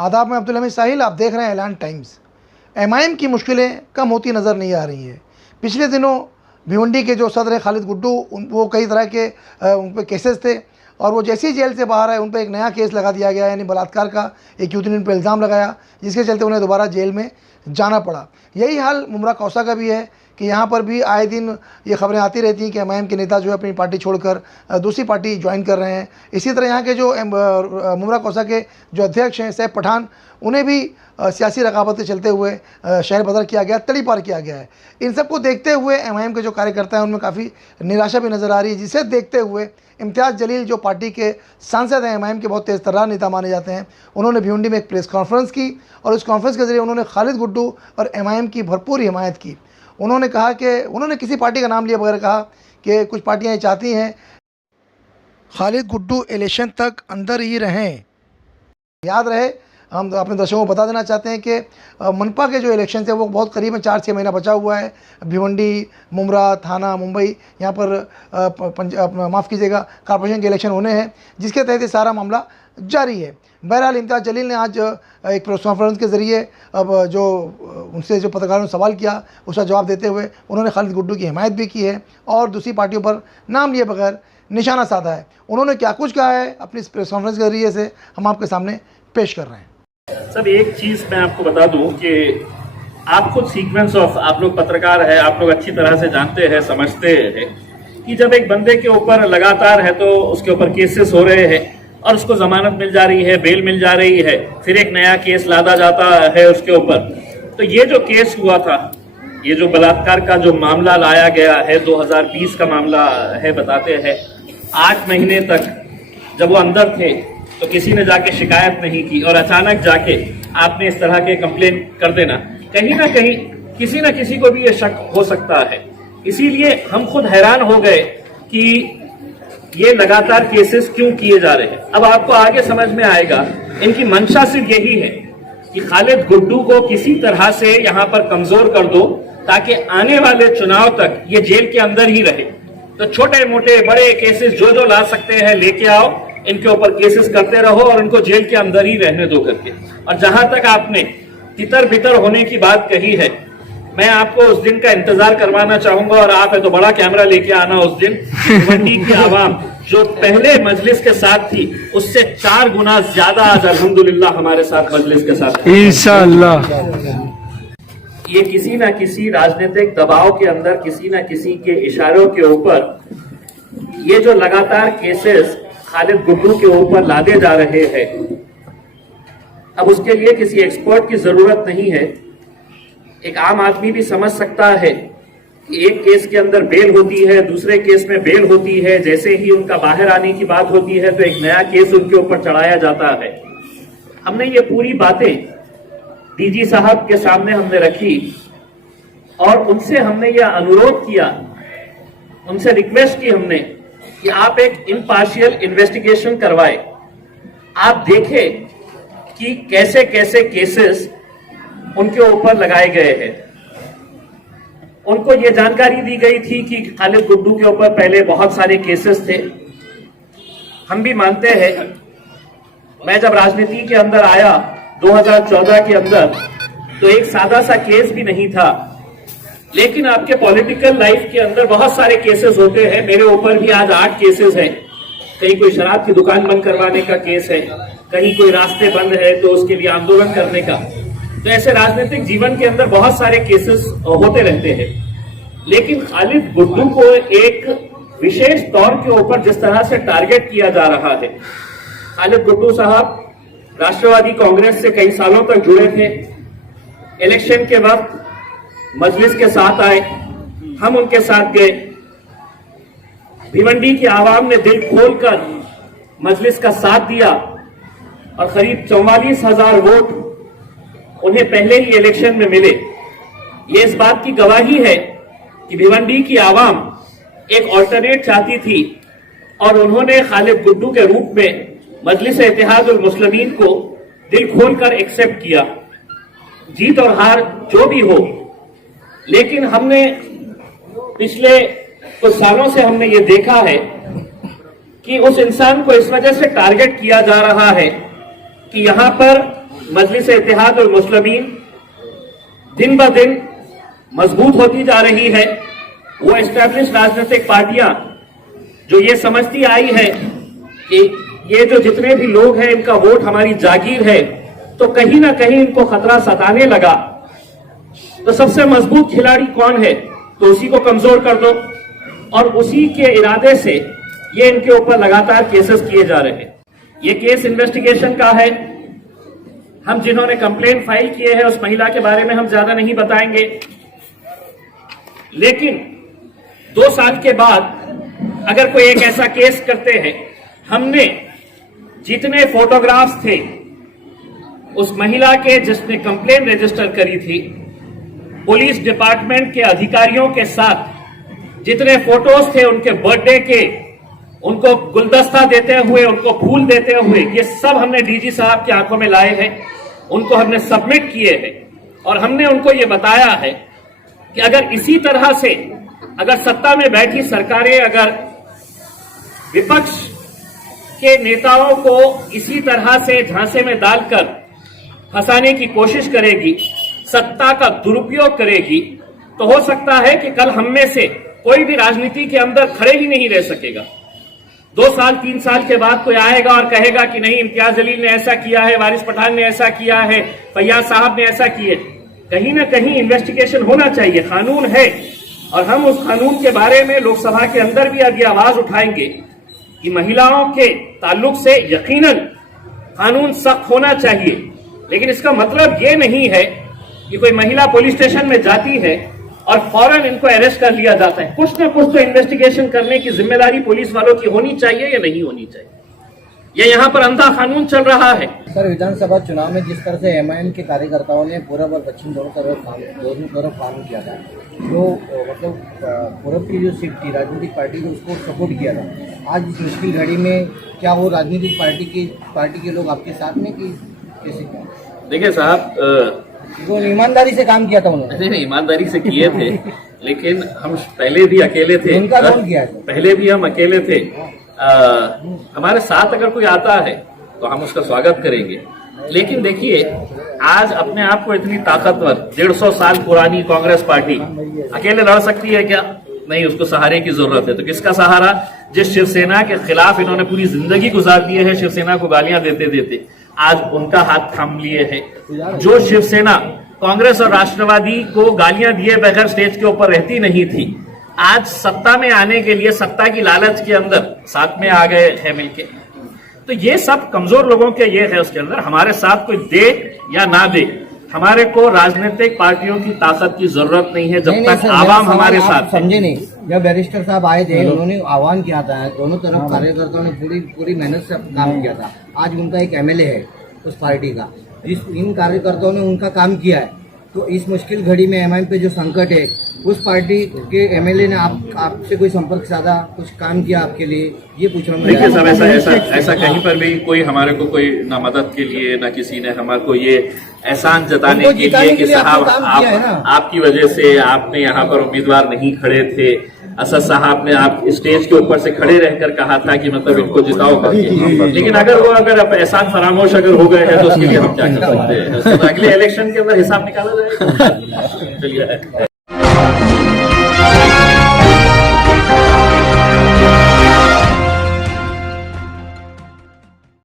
आदाब में अब्दुल हमीद साहिल, आप देख रहे हैं ऐलान टाइम्स। एमआईएम की मुश्किलें कम होती नज़र नहीं आ रही हैं। पिछले दिनों भिवंडी के जो सदर हैं खालिद गुड्डू, वो कई तरह के उन पर केसेस थे और वो जैसे ही जेल से बाहर आए उन पर एक नया केस लगा दिया गया, यानी बलात्कार का एक युवती ने उन पर इल्ज़ाम लगाया, जिसके चलते उन्हें दोबारा जेल में जाना पड़ा। यही हाल मुमरा कौसा का भी है कि यहाँ पर भी आए दिन ये खबरें आती रहती हैं कि एमआईएम के नेता जो है अपनी पार्टी छोड़कर दूसरी पार्टी ज्वाइन कर रहे हैं। इसी तरह यहाँ के जो मुमरा कौसा के जो अध्यक्ष हैं सैफ पठान, उन्हें भी सियासी रकाबत के चलते हुए शहर बदर किया गया, तड़ी पार किया गया है। इन सब को देखते हुए एमआईएम के जो कार्यकर्ता हैं उनमें काफ़ी निराशा भी नज़र आ रही है, जिसे देखते हुए इम्तियाज़ जलील जो पार्टी के सांसद हैं, एमआईएम के बहुत तेज़ तर्रार नेता माने जाते हैं, उन्होंने भिवंडी में एक प्रेस कॉन्फ्रेंस की और इस कॉन्फ्रेंस के ज़रिए उन्होंने खालिद गुड्डू और एमआईएम की भरपूर हिमायत की। उन्होंने कहा कि उन्होंने किसी पार्टी का नाम लिया बगैर कहा कि कुछ पार्टियां ये चाहती हैं खालिद गुड्डू इलेक्शन तक अंदर ही रहें। याद रहे, हम अपने दर्शकों को बता देना चाहते हैं कि मनपा के जो इलेक्शन है वो बहुत करीब में 4-6 महीना बचा हुआ है। भिवंडी, मुमरा, थाना, मुंबई, यहाँ पर माफ़ कीजिएगा कॉर्पोरेशन के इलेक्शन होने हैं, जिसके तहत ये सारा मामला जारी है। बहरहाल इम्तियाज़ जलील ने आज एक प्रेस कॉन्फ्रेंस के ज़रिए अब जो उनसे जो पत्रकारों ने सवाल किया उसका जवाब देते हुए उन्होंने खालिद गुड्डू की हिमायत भी की है और दूसरी पार्टियों पर नाम लिए बगैर निशाना साधा है। उन्होंने क्या कुछ कहा है अपनी इस प्रेस कॉन्फ्रेंस के ज़रिए से हम आपके सामने पेश कर रहे हैं। सब एक चीज़ मैं आपको बता दूं कि आप खुद सीक्वेंस ऑफ, आप लोग पत्रकार हैं, आप लोग अच्छी तरह से जानते हैं, समझते हैं कि जब एक बंदे के ऊपर लगातार है तो उसके ऊपर केसेस हो रहे हैं और उसको जमानत मिल जा रही है, बेल मिल जा रही है, फिर एक नया केस लादा जाता है उसके ऊपर। तो ये जो केस हुआ था, ये जो बलात्कार का जो मामला लाया गया है, 2020 का मामला है, बताते हैं 8 महीने तक जब वो अंदर थे तो किसी ने जाके शिकायत नहीं की और अचानक जाके आपने इस तरह के कंप्लेन कर देना, कहीं ना कहीं किसी न किसी को भी ये शक हो सकता है। इसीलिए हम खुद हैरान हो गए कि ये लगातार केसेस क्यों किए जा रहे हैं। अब आपको आगे समझ में आएगा, इनकी मंशा सिर्फ यही है कि खालिद गुड्डू को किसी तरह से यहाँ पर कमजोर कर दो ताकि आने वाले चुनाव तक ये जेल के अंदर ही रहे। तो छोटे मोटे बड़े केसेस जो ला सकते हैं लेके आओ, इनके ऊपर केसेस करते रहो और इनको जेल के अंदर ही रहने दो करके। और जहां तक आपने तितर बितर होने की बात कही है, मैं आपको उस दिन का इंतजार करवाना चाहूंगा और आप है तो बड़ा कैमरा लेके आना उस दिन। भिवंडी की आवाम जो पहले मजलिस के साथ थी उससे 4 गुना ज्यादा आज अल्हम्दुलिल्लाह हमारे साथ मजलिस के साथ इंशाअल्लाह। ये किसी ना किसी राजनीतिक दबाव के अंदर, किसी ना किसी के इशारों के ऊपर ये जो लगातार केसेस खालिद गुड्डू के ऊपर लादे जा रहे हैं, अब उसके लिए किसी एक्सपर्ट की जरूरत नहीं है। एक आम आदमी भी समझ सकता है कि एक केस के अंदर बेल होती है, दूसरे केस में बेल होती है, जैसे ही उनका बाहर आने की बात होती है तो एक नया केस उनके ऊपर चढ़ाया जाता है। हमने ये पूरी बातें डीजी साहब के सामने हमने रखी और उनसे हमने यह अनुरोध किया, उनसे रिक्वेस्ट की हमने कि आप एक इम्पार्शियल इन्वेस्टिगेशन करवाए, आप देखें कि कैसे कैसे केसेस उनके ऊपर लगाए गए हैं। उनको ये जानकारी दी गई थी कि खालिद गुड्डू के ऊपर पहले बहुत सारे केसेस थे। हम भी मानते हैं, मैं जब राजनीति के अंदर आया 2014 के अंदर तो एक सादा सा केस भी नहीं था, लेकिन आपके पॉलिटिकल लाइफ के अंदर बहुत सारे केसेस होते हैं। मेरे ऊपर भी आज 8 केसेस हैं। कहीं कोई शराब की दुकान बंद करवाने का केस है, कहीं कोई रास्ते बंद है तो उसके लिए आंदोलन करने का। तो ऐसे राजनीतिक जीवन के अंदर बहुत सारे केसेस होते रहते हैं, लेकिन खालिद गुड्डू को एक विशेष तौर के ऊपर जिस तरह से टारगेट किया जा रहा है। खालिद गुड्डू साहब राष्ट्रवादी कांग्रेस से कई सालों तक जुड़े थे। इलेक्शन के वक्त मजलिस के साथ आए, हम उनके साथ गए। भिवंडी की आवाम ने दिल खोलकर मजलिस का साथ दिया और करीब 44,000 वोट उन्हें पहले ही इलेक्शन में मिले। ये इस बात की गवाही है कि भिवंडी की आवाम एक ऑल्टरनेट चाहती थी और उन्होंने खालिद गुड्डू के रूप में मजलिस इत्तेहादुल मुस्लिमीन को दिल खोलकर एक्सेप्ट किया। जीत और हार जो भी हो, लेकिन हमने पिछले कुछ सालों से हमने ये देखा है कि उस इंसान को इस वजह से टारगेट किया जा रहा है कि यहां पर मजलिस इत्तेहाद और मुस्लिमीन दिन ब दिन मजबूत होती जा रही है। वो एस्टैब्लिश राजनीतिक पार्टियां जो ये समझती आई है कि ये जो जितने भी लोग हैं इनका वोट हमारी जागीर है, तो कहीं ना कहीं इनको खतरा सताने लगा। तो सबसे मजबूत खिलाड़ी कौन है, तो उसी को कमजोर कर दो, और उसी के इरादे से ये इनके ऊपर लगातार केसेस किए जा रहे हैं। ये केस इन्वेस्टिगेशन का है। हम जिन्होंने कंप्लेंट फाइल किए हैं उस महिला के बारे में हम ज्यादा नहीं बताएंगे, लेकिन 2 साल के बाद अगर कोई एक ऐसा केस करते हैं, हमने जितने फोटोग्राफ्स थे उस महिला के जिसने कंप्लेंट रजिस्टर करी थी, पुलिस डिपार्टमेंट के अधिकारियों के साथ जितने फोटोज थे उनके बर्थडे के, उनको गुलदस्ता देते हुए, उनको फूल देते हुए, ये सब हमने डीजी साहब की आंखों में लाए हैं, उनको हमने सबमिट किए हैं। और हमने उनको ये बताया है कि अगर इसी तरह से अगर सत्ता में बैठी सरकारें अगर विपक्ष के नेताओं को इसी तरह से झांसे में डालकर फंसाने की कोशिश करेगी, सत्ता का दुरुपयोग करेगी, तो हो सकता है कि कल हम में से कोई भी राजनीति के अंदर खड़े ही नहीं रह सकेगा। 2 साल 3 साल के बाद कोई आएगा और कहेगा कि नहीं, इम्तियाज जलील ने ऐसा किया है, वारिस पठान ने ऐसा किया है, फैयाज साहब ने ऐसा किए। कहीं ना कहीं इन्वेस्टिगेशन होना चाहिए, कानून है, और हम उस कानून के बारे में लोकसभा के अंदर भी आगे आवाज उठाएंगे कि महिलाओं के ताल्लुक से यकीनन कानून सख्त होना चाहिए। लेकिन इसका मतलब ये नहीं है कि कोई महिला पुलिस स्टेशन में जाती है और फौरन इनको अरेस्ट कर लिया जाता है। कुछ ना कुछ तो इन्वेस्टिगेशन करने की जिम्मेदारी पुलिस वालों की होनी चाहिए या नहीं होनी चाहिए। ये यहाँ पर अंधा कानून चल रहा है। सर, विधानसभा चुनाव में जिस तरह से एमआईएम के कार्यकर्ताओं ने पूरब और पश्चिम दोनों तरफ काम किया था, जो मतलब पूरब की जो सीट थी राजनीतिक पार्टी ने उसको सपोर्ट किया था, आज इस मुश्किल घड़ी में क्या वो राजनीतिक पार्टी के लोग आपके साथ में कि कैसे? देखिए साहब, वो ईमानदारी से काम किया था उन्होंने। नहीं, ईमानदारी से किए थे, लेकिन हम पहले भी अकेले थे। उनका रोल किया है। पहले भी हम अकेले थे। हमारे साथ अगर कोई आता है तो हम उसका स्वागत करेंगे। लेकिन देखिए, आज अपने आप को इतनी ताकतवर 150 साल पुरानी कांग्रेस पार्टी अकेले लड़ सकती है क्या? नहीं, उसको सहारे की जरूरत है। तो किसका सहारा? जिस शिवसेना के खिलाफ इन्होंने पूरी जिंदगी गुजार दी है, शिवसेना को गालियां देते देते, आज उनका हाथ थाम लिए हैं। जो शिवसेना कांग्रेस और राष्ट्रवादी को गालियां दिए बगैर स्टेज के ऊपर रहती नहीं थी, आज सत्ता में आने के लिए सत्ता की लालच के अंदर साथ में आ गए हैं मिलके। तो ये सब कमजोर लोगों के ये है, उसके अंदर हमारे साथ कोई दे या ना दे, हमारे को राजनीतिक पार्टियों की ताकत की जरूरत नहीं है जब तक आवाम हमारे साथ। समझे नहीं, जब बैरिस्टर साहब आए थे उन्होंने आह्वान किया था, दोनों तरफ कार्यकर्ताओं ने पूरी मेहनत से काम किया था। आज उनका एक एमएलए है उस पार्टी का, इन कार्यकर्ताओं ने उनका काम किया है। तो इस मुश्किल घड़ी में एमआईएम पे जो संकट है, उस पार्टी के एमएलए ने आपसे कोई संपर्क साधा, कुछ काम किया आपके लिए, ये पूछ रहा हूँ। देखिए साहब, ऐसा कहीं पर भी कोई हमारे को कोई ना मदद के लिए ना किसी ने हमारे को ये एहसान जताने के लिए कि साहब आपकी वजह से आपने यहाँ पर उम्मीदवार नहीं खड़े थे, असद साहब ने आप स्टेज के ऊपर से खड़े रहकर कहा था कि मतलब इनको जिताओ करके। लेकिन अगर एहसान फरामोश अगर हो गए हैं तो उसके लिए हम क्या कर सकते हैं? अगले इलेक्शन के अंदर हिसाब निकाला जाएगा। चलिए।